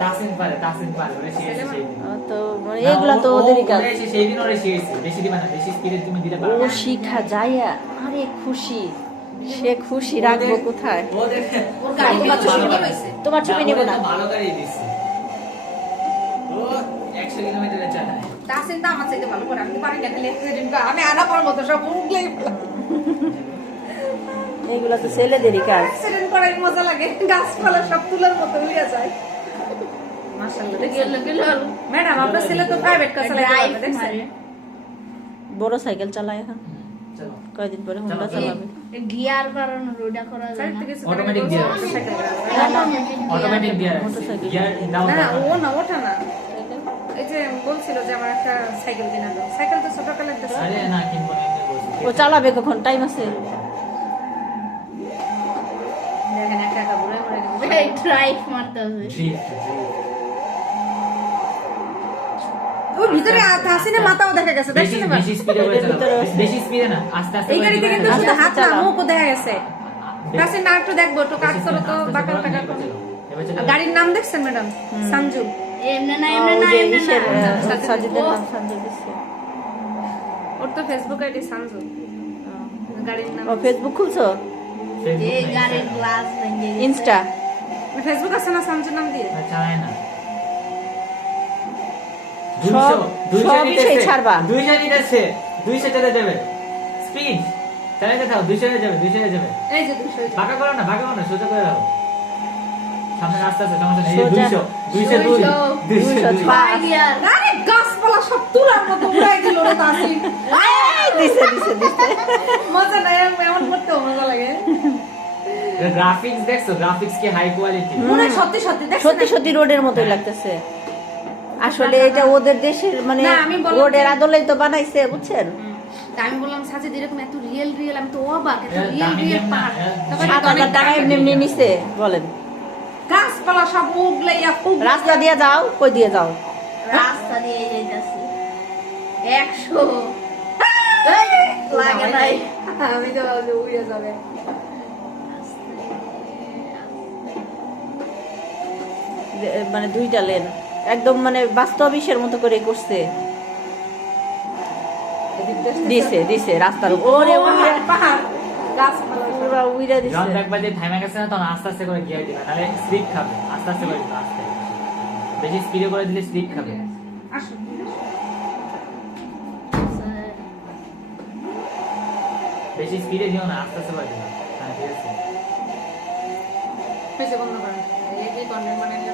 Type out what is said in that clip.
তাসিন পারে ওরে শিখেছে সেই দিন। তো মানে এগুলা তো ওদেরই কাজ। ওরে সেই দিন ওরে শিখেছে, বেশি দিবা না, বেশি স্পিডে তুমি দিলে পারবে। ও শিখা যায়, আরে খুশি, সে খুশি রাখবো কোথায়? ওর গাড়ি তোমার ছবি ভালো হয়েছে। তোমার ছবি নেব না। ভালো গাড়ি দিছি ও 100 কিলোমিটারে চালায়। তাসিন তো আমার চাইতে ভালো করে, আমি পারি না, খালি অ্যাক্সিডেন্ট করে আমি আনা পর মতো সব উগলেই এইগুলা তো ছেলেদেরই কাজ। অ্যাক্সিডেন্ট করার মজা লাগে, গাছপালা সব তুলার মতো উড়ে যায়। মাশাআল্লাহ গেল ম্যাডাম, আপনার ছেলে তো প্রাইভেট কার চালায়, দেখছেন? বড় সাইকেল চালায় এখন, চলো কয়দিন পরে হোন্ডা চালাবে। গিয়ার বাড়ানো রোডা করা যায় না। Automatic gear, automatic gear, gear দাও না ও না, ওটা না। এই যে বলছিল যে আমার একটা সাইকেল কিনা দাও, সাইকেল তো ছোটকালের দেশ। আরে না কিনবো না, এমনি বলছি। ও চালাবে কখন? টাইম আছে। দেখেন একা একা ঘুরে ঘুরে গেছে। এই ড্রাইভ মারতে হবে। ড্রিফট, ওই ভিতরে হাসিনা মাথাও দেখা গেছে, বেশি দেখছেন এবার? বেশি স্পিডে করে চালাও, বেশি স্পিডে না, আস্তে আস্তে এই করে গাড়িতে দিবা কিন্তু না। শুধু হাত না, চালাও। মুখও দেখা গেছে। হাসিনা না একটু দেখবো, একটু কাজ করো তো, বাঁকা টাকা করো। আর গাড়ির নাম দেখছেন ম্যাডাম? সঞ্জু। এমনে না ও, এমনে ওই না যে এমনে ইসের, না। সাজিদের নাম সঞ্জয় দিচ্ছে। ওর তো ফেসবুক আইডি সঞ্জু। গাড়ির নাম ও ফেসবুক খুলছো? এই গাড়ির গ্লাস ভেঙে গেছে। ইনস্টা? ফেসবুক আছে না সঞ্জু নাম দিয়ে? চালায় না। সব 200 সব বিষয় ছাড়বা। 200 নিতেছে, 200 চলে যাবে। স্পিড চালাতে থাও, 200 এ যাবে, 200 এ যাবে। এই যে 200। বাঁকা করো না, বাঁকা করো না, সোজা করে দাও। সামনে রাস্তা আছে, সমস্যা নেই। এই সোজা। 200, 202, 202। পাই গিয়ার। আরে গাছপালা সব তুলার মতো উড়াই দিল রে তাসিন। দিছে দিছে দিছে। মজা নাই, এমন করতে মজা লাগে। গ্রাফিক্স দেখছো? গ্রাফিক্স কি হাই কোয়ালিটি? মনে হয় সত্যি সত্যি দেখছেন? সত্যি সত্যি রোডের মতোই লাগতেছে। আসলে এটা ওদের দেশের মানে না, আমি বললাম রোডের যে- আদলেই তো বানাইছে, বুঝছেন? তা আমি বললাম সাজে এরকম এত রিয়েল রিয়েল, আমি তো অবাক, এত এ, রিয়েল দামি রিয়েল গেম না, পাহাড়। এ, তারপরে 7,000 টাকা এমনি এমনি নিছে বলেন? গাছপালা সব উগলাইয়া রাস্তা দিয়ে যাও, কই দিয়ে যাও? রাস্তা দিয়ে যাইতাছি 100 লাগে নাই। আমি তো ভাবছি উড়ে যাবে। মানে দুইটা লেন একদম মানে বাস্তব ইসের মতো করে করছে। দিছে দিছে রাস্তার ওরে উইরা পাহাড় গাছপালা সব। পুরা উইরা যখন দিছে। দেখবা যে থামে গেছে না, তখন আস্তে আস্তে করে গিয়ার দিবা, নাহলে স্লিপ খাবে। আস্তে আস্তে করে দিবা, আস্তে। বেশি স্পিডে করে দিলে স্লিপ খাবে। আসো। বেশি স্পিডে দিও না, আস্তে আস্তে করে দিবা। হ্যাঁ, ঠিক আছে। হয়েছে, বন্ধ করেন। এই যে কন্টেন্ট বানাইলে